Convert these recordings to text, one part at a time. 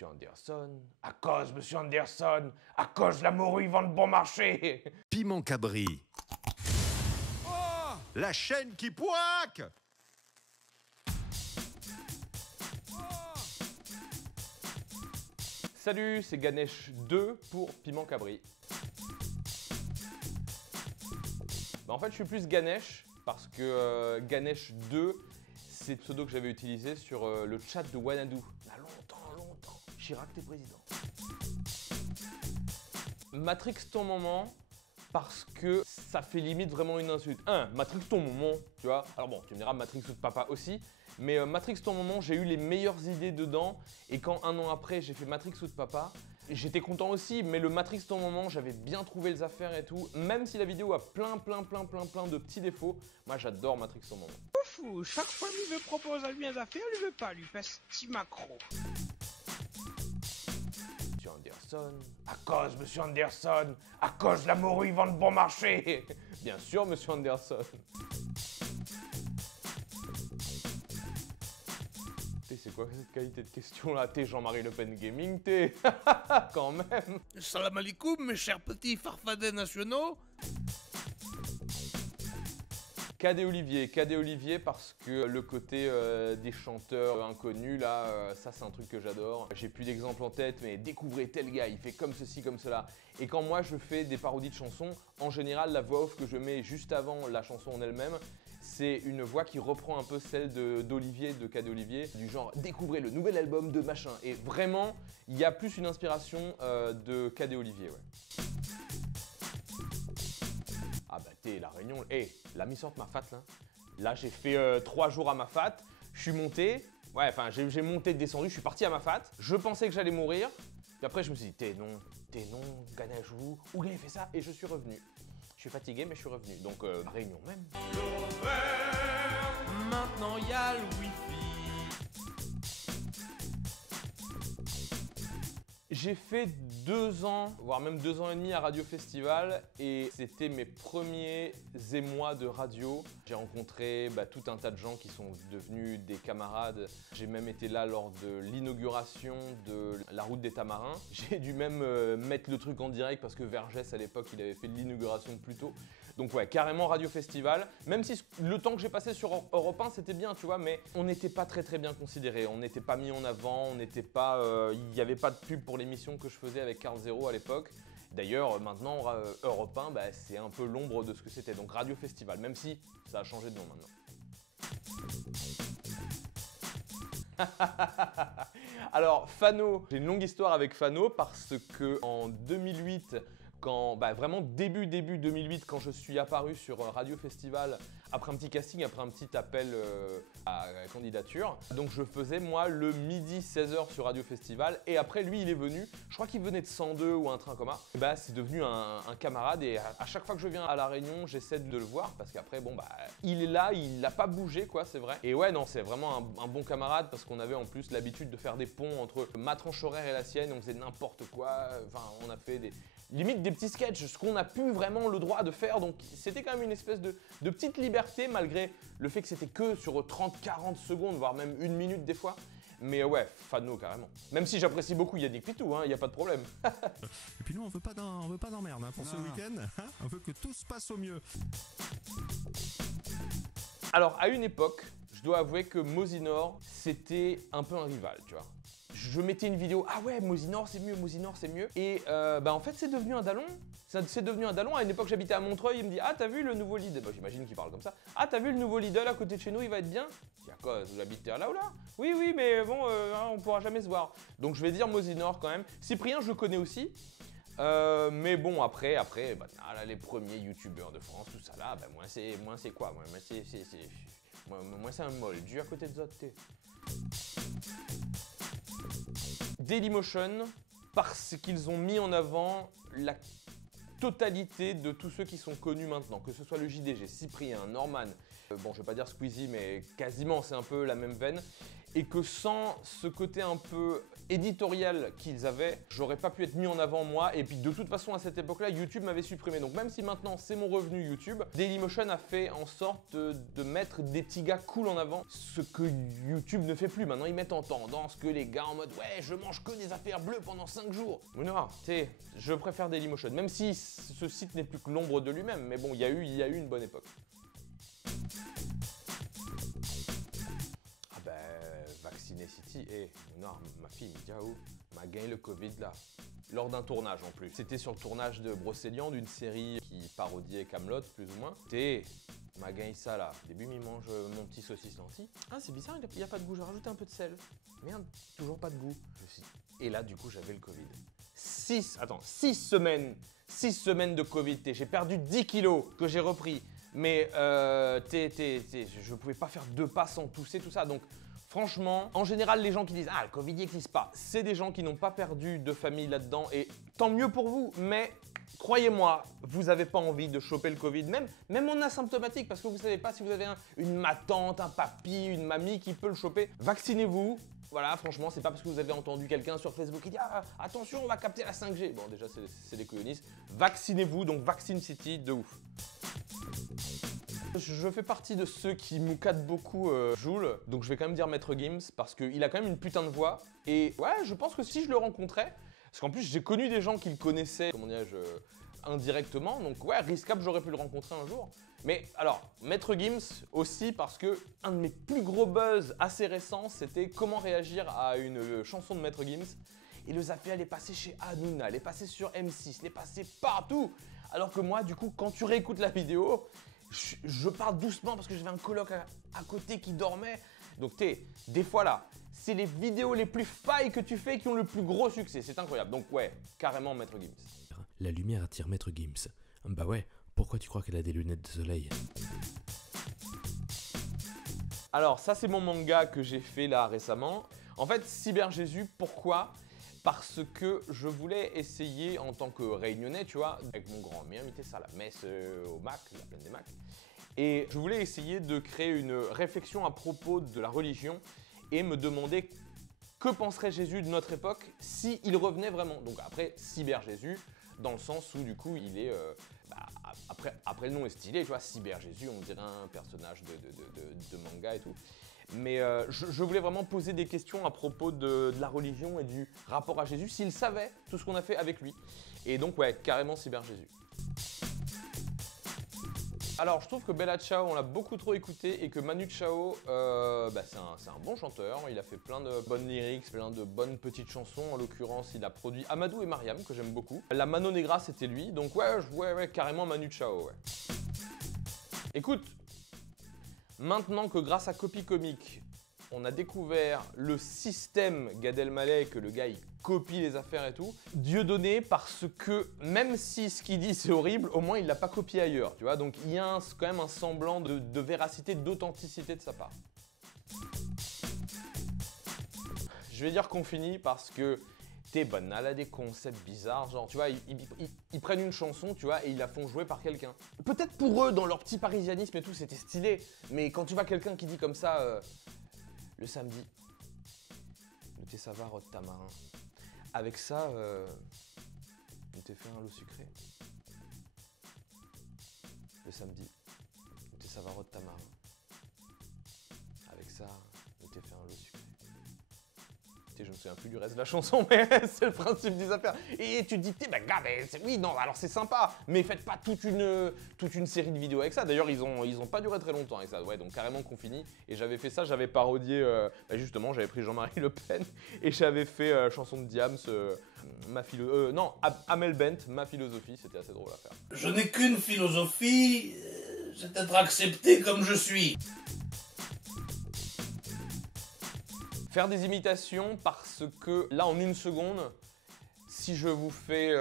Monsieur Anderson, à cause, Monsieur Anderson, à cause la morue vend le bon marché. Piment Cabri. Oh, la chaîne qui poique. Salut, c'est Ganesh 2 pour Piment Cabri. En fait, je suis plus Ganesh parce que Ganesh 2, c'est le pseudo que j'avais utilisé sur le chat de Wanadu. Il y a longtemps. Chirac, t'es président. Matrix ton moment parce que ça fait limite vraiment une insulte. Matrix ton moment, tu vois. Alors bon, tu me diras Matrix ou de papa aussi. Mais Matrix ton moment, j'ai eu les meilleures idées dedans. Et quand un an après, j'ai fait Matrix ou de papa, j'étais content aussi. Mais le Matrix ton moment, j'avais bien trouvé les affaires et tout. Même si la vidéo a plein de petits défauts, moi j'adore Matrix ton moment. Fou, chaque fois lui me propose à lui des affaires, lui veut pas, lui fait petit macro. Monsieur Anderson, à cause, Monsieur Anderson, à cause la morue vend le bon marché. Bien sûr, Monsieur Anderson. C'est quoi cette qualité de question là? T'es Jean-Marie Le Pen Gaming, t'es quand même. Salam alaikum, mes chers petits farfadets nationaux. Cadet Olivier parce que le côté des chanteurs inconnus là, ça c'est un truc que j'adore. J'ai plus d'exemples en tête, mais découvrez tel gars, il fait comme ceci, comme cela. Et quand moi je fais des parodies de chansons, en général la voix off que je mets juste avant la chanson en elle-même, c'est une voix qui reprend un peu celle d'Olivier, de Cadet Olivier, du genre découvrez le nouvel album de machin. Et vraiment, il y a plus une inspiration de Cadet Olivier, ouais. Ah bah t'es la Réunion, la mi-sorte ma fat là. Là j'ai fait 3 jours à ma fat, je suis monté, j'ai monté, descendu, je suis parti à ma fat, je pensais que j'allais mourir, puis après je me suis dit t'es non, Ganesh, où il a fait ça? Et je suis revenu. Je suis fatigué mais je suis revenu, donc Réunion même. Maintenant y a le wifi. J'ai fait 2 ans, voire même 2 ans et demi à Radio Festival et c'était mes premiers émois de radio. J'ai rencontré tout un tas de gens qui sont devenus des camarades. J'ai même été là lors de l'inauguration de la route des Tamarins. J'ai dû même mettre le truc en direct parce que Vergès à l'époque il avait fait l'inauguration plus tôt. Donc ouais, carrément Radio Festival. Même si le temps que j'ai passé sur Europe 1 c'était bien, tu vois, mais on n'était pas très bien considérés. On n'était pas mis en avant, on n'était pas, il n'y avait pas de pub pour l'émission que je faisais avec Carl Zero à l'époque. D'ailleurs, maintenant, Europe 1, c'est un peu l'ombre de ce que c'était. Donc Radio Festival, même si ça a changé de nom maintenant. Alors, Fano, j'ai une longue histoire avec Fano parce que en 2008, quand, vraiment début 2008, quand je suis apparu sur Radio Festival, après un petit casting, après un petit appel à candidature, donc je faisais moi le midi 16h sur Radio Festival et après lui il est venu, je crois qu'il venait de 102 ou un train commun, c'est devenu un camarade et à chaque fois que je viens à La Réunion, j'essaie de le voir parce qu'après il est là, il n'a pas bougé quoi, c'est vrai. Et ouais non, c'est vraiment un bon camarade parce qu'on avait en plus l'habitude de faire des ponts entre ma tranche horaire et la sienne, on faisait n'importe quoi, on a fait limite des petits sketchs, ce qu'on a pu vraiment le droit de faire, donc c'était quand même une espèce de petite liberté malgré le fait que c'était que sur 30-40 secondes, voire même 1 minute des fois. Mais ouais, Fano carrément. Même si j'apprécie beaucoup Yannick Pitou, il n'y a pas de problème. Et puis nous on veut pas d'emmerde pour ce week-end, on veut que tout se passe au mieux. Alors à une époque, je dois avouer que Mosinor, c'était un peu un rival, tu vois. Je mettais une vidéo, ah ouais, Mosinor c'est mieux. Et en fait c'est devenu un dallon. C'est devenu un dallon. À une époque j'habitais à Montreuil, il me dit, ah t'as vu le nouveau Lidl? J'imagine qu'il parle comme ça. Ah t'as vu le nouveau Lidl à côté de chez nous, il va être bien? Je dis, à quoi, vous habitez là ou là? Oui, mais bon, on pourra jamais se voir. Donc je vais dire Mosinor quand même. Cyprien je le connais aussi. Mais bon après là, les premiers youtubeurs de France, tout ça là, moi c'est quoi? Moi c'est un moldu à côté de Zoté. Dailymotion, parce qu'ils ont mis en avant la totalité de tous ceux qui sont connus maintenant, que ce soit le JDG, Cyprien, Norman, bon je vais pas dire Squeezie mais quasiment c'est un peu la même veine, et que sans ce côté un peu éditoriale qu'ils avaient, j'aurais pas pu être mis en avant moi. Et puis de toute façon, à cette époque-là, YouTube m'avait supprimé. Donc même si maintenant c'est mon revenu YouTube, Dailymotion a fait en sorte de mettre des petits gars cool en avant, ce que YouTube ne fait plus. Maintenant, ils mettent en tendance que les gars en mode ouais, je mange que des affaires bleues pendant 5 jours. Mais non, tu sais, je préfère Dailymotion, même si ce site n'est plus que l'ombre de lui-même. Mais bon, il y a eu une bonne époque. Ah ben, Vacciné City, non, ma fille, Diao, m'a gagné le Covid là. Lors d'un tournage en plus. C'était sur le tournage de Brocéliande, d'une série qui parodiait Kaamelott, plus ou moins. M'a gagné ça là. Au début, il mange mon petit saucisse lentille. Ah, c'est bizarre, il n'y a pas de goût, j'ai rajouté un peu de sel. Merde, toujours pas de goût. Et là, du coup, j'avais le Covid. 6 semaines. 6 semaines de Covid. J'ai perdu 10 kilos que j'ai repris. Mais je pouvais pas faire 2 pas sans tousser, tout ça. Donc, franchement, en général, les gens qui disent « Ah, le Covid n'existe pas », c'est des gens qui n'ont pas perdu de famille là-dedans. Et tant mieux pour vous, mais croyez-moi, vous n'avez pas envie de choper le Covid, même en asymptomatique, parce que vous ne savez pas si vous avez ma tante, un papy, une mamie qui peut le choper. Vaccinez-vous. Voilà, franchement, c'est pas parce que vous avez entendu quelqu'un sur Facebook qui dit « Ah, attention, on va capter la 5G ». Bon, déjà, c'est des couillonistes. Vaccinez-vous, donc Vaccine City, de ouf. Je fais partie de ceux qui moucadent beaucoup Joule, donc je vais quand même dire Maître Gims, parce qu'il a quand même une putain de voix. Et ouais, je pense que si je le rencontrais, parce qu'en plus j'ai connu des gens qui le connaissaient, comment dirais-je, indirectement, donc ouais, risquable, j'aurais pu le rencontrer un jour. Mais alors, Maître Gims aussi parce que un de mes plus gros buzz assez récents, c'était comment réagir à une chanson de Maître Gims. Et le Zappé, elle est passée chez Hanouna, elle est passée sur M6, elle est passée partout. Alors que moi, du coup, quand tu réécoutes la vidéo, je parle doucement parce que j'avais un coloc à côté qui dormait. Donc des fois là, c'est les vidéos les plus failles que tu fais qui ont le plus gros succès. C'est incroyable. Donc ouais, carrément Maître Gims. La lumière attire Maître Gims. Bah ouais, pourquoi tu crois qu'elle a des lunettes de soleil? Alors ça, c'est mon manga que j'ai fait là récemment. En fait, Cyber Jésus, pourquoi ? Parce que je voulais essayer en tant que réunionnais, tu vois, avec mon grand-mère, invité ça à la messe au MAC, la plaine des MAC. Et je voulais essayer de créer une réflexion à propos de la religion et me demander que penserait Jésus de notre époque s'il revenait vraiment. Donc après, Cyber Jésus, dans le sens où du coup, il est... après le nom est stylé, tu vois, Cyber Jésus, on dirait un personnage de manga et tout. Mais je voulais vraiment poser des questions à propos de la religion et du rapport à Jésus, s'il savait tout ce qu'on a fait avec lui. Et donc, ouais, carrément Cyber Jésus. Alors, je trouve que Bella Ciao, on l'a beaucoup trop écouté et que Manu Chao, c'est un bon chanteur. Il a fait plein de bonnes lyrics, plein de bonnes petites chansons. En l'occurrence, il a produit Amadou et Mariam, que j'aime beaucoup. La Mano Negra, c'était lui. Donc, ouais, carrément Manu Chao, ouais. Écoute, maintenant que grâce à Copy Comic, on a découvert le système Gad Elmaleh, que le gars il copie les affaires et tout, Dieudonné, parce que même si ce qu'il dit c'est horrible, au moins il l'a pas copié ailleurs, tu vois. Donc il y a quand même un semblant de véracité, d'authenticité de sa part. Je vais dire qu'on finit parce que t'es banal à des concepts bizarres, genre tu vois, ils prennent une chanson, tu vois, et ils la font jouer par quelqu'un. Peut-être pour eux, dans leur petit parisianisme et tout, c'était stylé, mais quand tu vois quelqu'un qui dit comme ça, le samedi, le thé savard de tamarin, avec ça, on t'est fait un lot sucré. Le samedi, le thé savard de tamarin, avec ça, on t'est fait un lot sucré. Je me souviens plus du reste de la chanson, mais c'est le principe des affaires. Et tu te dis, gars, oui, non, alors c'est sympa, mais faites pas toute une série de vidéos avec ça. D'ailleurs, ils ont pas duré très longtemps avec ça. Ouais, donc carrément qu'on finit. Et j'avais fait ça, j'avais parodié, justement, j'avais pris Jean-Marie Le Pen et j'avais fait chanson de Diams, Amel Bent, ma philosophie. C'était assez drôle à faire. Je n'ai qu'une philosophie, c'est d'être accepté comme je suis. Faire des imitations parce que là, en une seconde, si je vous fais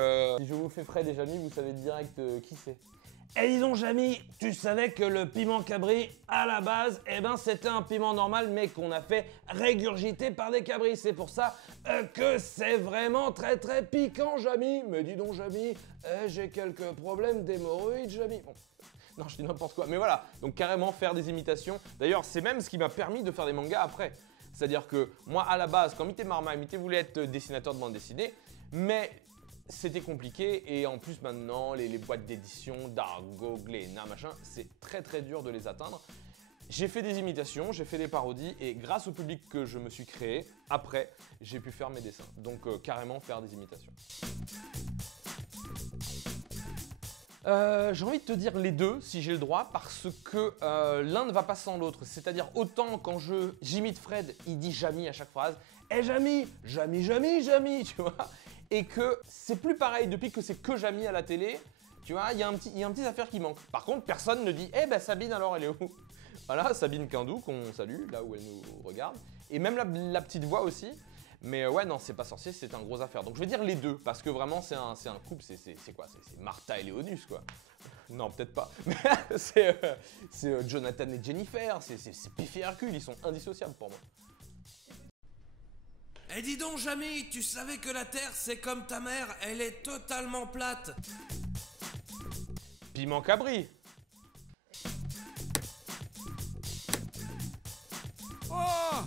Fred et Jamy, vous savez direct qui c'est. Eh dis donc Jamy, tu savais que le piment cabri, à la base, c'était un piment normal, mais qu'on a fait régurgiter par des cabris. C'est pour ça que c'est vraiment très très piquant, Jamy. Mais dis donc Jamy, j'ai quelques problèmes d'hémorroïdes, Jamy. Bon. Non, je dis n'importe quoi. Mais voilà, donc carrément faire des imitations. D'ailleurs, c'est même ce qui m'a permis de faire des mangas après. C'est-à-dire que moi, à la base, quand Mité Marmaille, Mité voulait être dessinateur de bande dessinée, mais c'était compliqué et en plus maintenant, les boîtes d'édition, Dargo, Glénat, machin, c'est très très dur de les atteindre. J'ai fait des imitations, j'ai fait des parodies et grâce au public que je me suis créé, après, j'ai pu faire mes dessins. Donc carrément faire des imitations. J'ai envie de te dire les deux, si j'ai le droit, parce que l'un ne va pas sans l'autre. C'est-à-dire, autant quand j'imite Fred, il dit Jamy à chaque phrase. Eh Jamy, Jamy, Jamy, Jamy, tu vois. Et que c'est plus pareil depuis que c'est que Jamy à la télé. Tu vois, il y a un petit affaire qui manque. Par contre, personne ne dit, eh ben Sabine alors, elle est où? Voilà, Sabine Quindou, qu'on salue, là où elle nous regarde. Et même la petite voix aussi. Mais ouais, non, c'est pas sorcier, c'est un gros affaire. Donc je vais dire les deux, parce que vraiment, c'est un couple, c'est quoi? C'est Martha et Léonus, quoi. Non, peut-être pas. c'est Jonathan et Jennifer, c'est Piff et Hercule, ils sont indissociables pour moi. Eh dis donc, Jamy, tu savais que la Terre, c'est comme ta mère, elle est totalement plate. Piment Cabri. Oh!